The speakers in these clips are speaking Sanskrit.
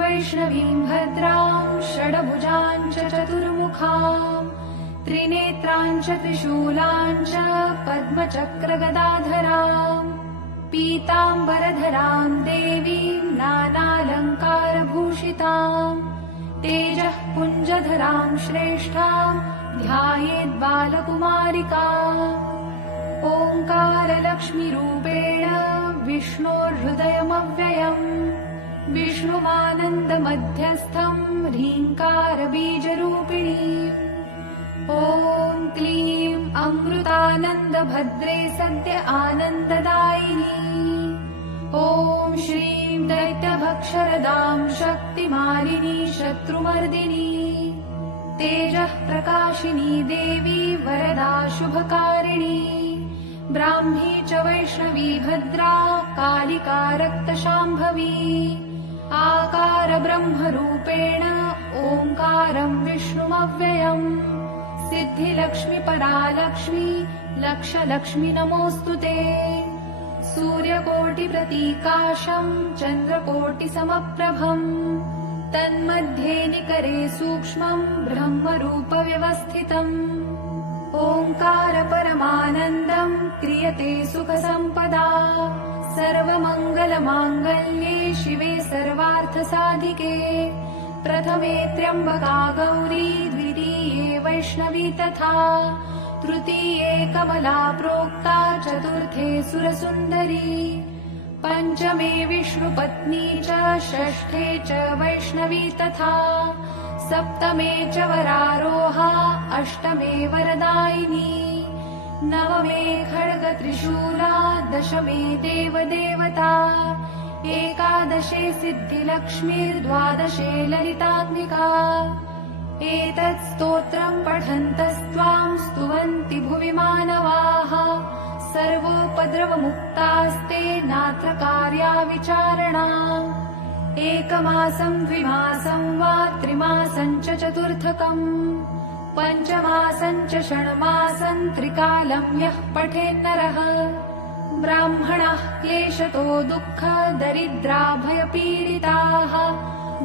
वैष्णवीं भद्रां षड्भुजां च चतुर्मुखां त्रिनेत्रां च त्रिशूलां च पद्मचक्रगदाधरां पीताम्बरधरां देवीं नानालङ्कारभूषितां तेजः पुञ्जधरां श्रेष्ठां ध्यायेद्बालकुमारिकाम् ओङ्कारलक्ष्मीरूपेण विष्णोर्हृदयमव्ययम् विष्णुमानन्दमध्यस्थम् ह्रीङ्कारबीजरूपिणीम् ॐ क्लीं अमृतानन्दभद्रे सद्य आनन्ददायिनी ॐ श्रीं दैत्यभक्षरदां शक्तिमालिनी शत्रुमर्दिनी तेजः प्रकाशिनी देवी वरदा शुभकारिणी ब्राह्मी च वैष्णवी भद्रा कालिका रक्तशाम्भवी आकार ब्रह्मरूपेण ओङ्कारं विष्णुमव्ययम् सिद्धिलक्ष्मी परालक्ष्मी लक्षलक्ष्मी नमोऽस्तु ते सूर्यकोटिप्रतीकाशं चन्द्रकोटिसमप्रभम् तन्मध्ये निकरे सूक्ष्मं ब्रह्मरूपव्यवस्थितम् ओङ्कार परमानन्दं क्रियते सुखसम्पदा सर्वमङ्गलमाङ्गल्ये शिवे सर्वार्थसाधिके प्रथमे त्र्यम्बका गौरी द्वितीये वैष्णवी तथा तृतीये कमला प्रोक्ता चतुर्थे सुरसुन्दरी पञ्चमे विष्णुपत्नी च षष्ठे च वैष्णवी तथा सप्तमे च वरारोहा अष्टमे वरदायिनी नवमे खड्गत्रिशूला दशमे देवदेवता एकादशे सिद्धिलक्ष्मीर्द्वादशे ललितात्मिका एतत् स्तोत्रं पठन्तस्त्वां स्तुवन्ति भुवि मानवाः सर्वोपद्रवमुक्तास्ते नात्र कार्या विचारणा एकमासं द्विमासं वा त्रिमासं च चतुर्थकम् पञ्चमासं च षण्मासं त्रिकालं यः पठेन्नरः ब्राह्मणाः क्लेशतो दुःख दरिद्रा भयपीडिताः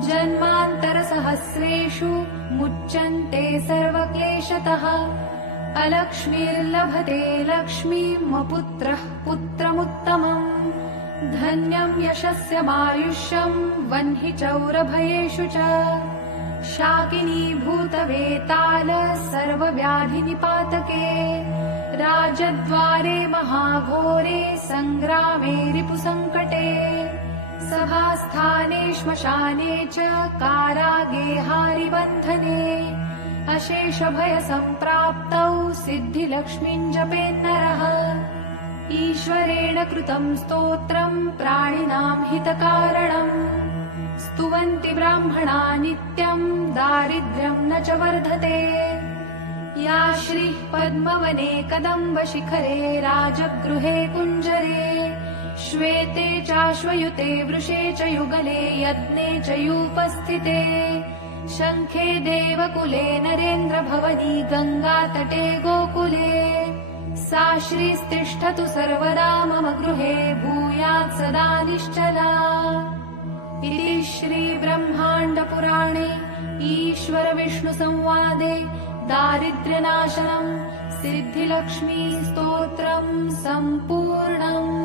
जन्मान्तरसहस्रेषु मुच्यन्ते सर्वक्लेशतः अलक्ष्मीर्लभते लक्ष्मीमपुत्रः पुत्रमुत्तमम् धन्यं यशस्यमायुष्यं वह्नि चौरभयेषु च शाकिनी भूतवेताल सर्वव्याधिनिपातके राजद्वारे महाघोरे सङ्ग्रामे रिपुसङ्कटे सभास्थाने श्मशाने च कारागे हारिबन्धने अशेषभयसम्प्राप्तौ सिद्धिलक्ष्मीं जपेन्नरः ईश्वरेण कृतं स्तोत्रं प्राणिनां हितकारणम् स्तुवन्ति ब्राह्मणा नित्यं दारिद्र्यं न च वर्धते या श्रीः पद्मवने कदम्बशिखरे राजगृहे कुञ्जरे श्वेते चाश्वयुते वृषे च युगले यज्ञे च यूपस्थिते शङ्खे देवकुले नरेन्द्रभवनी गङ्गातटे गोकुले सा श्रीस्तिष्ठतु सर्वदा मम गृहे भूयात् सदा निश्चला इति श्रीब्रह्माण्डपुराणे ईश्वरविष्णुसंवादे दारिद्र्यनाशनं सिद्धिलक्ष्मी स्तोत्रं सम्पूर्णम्।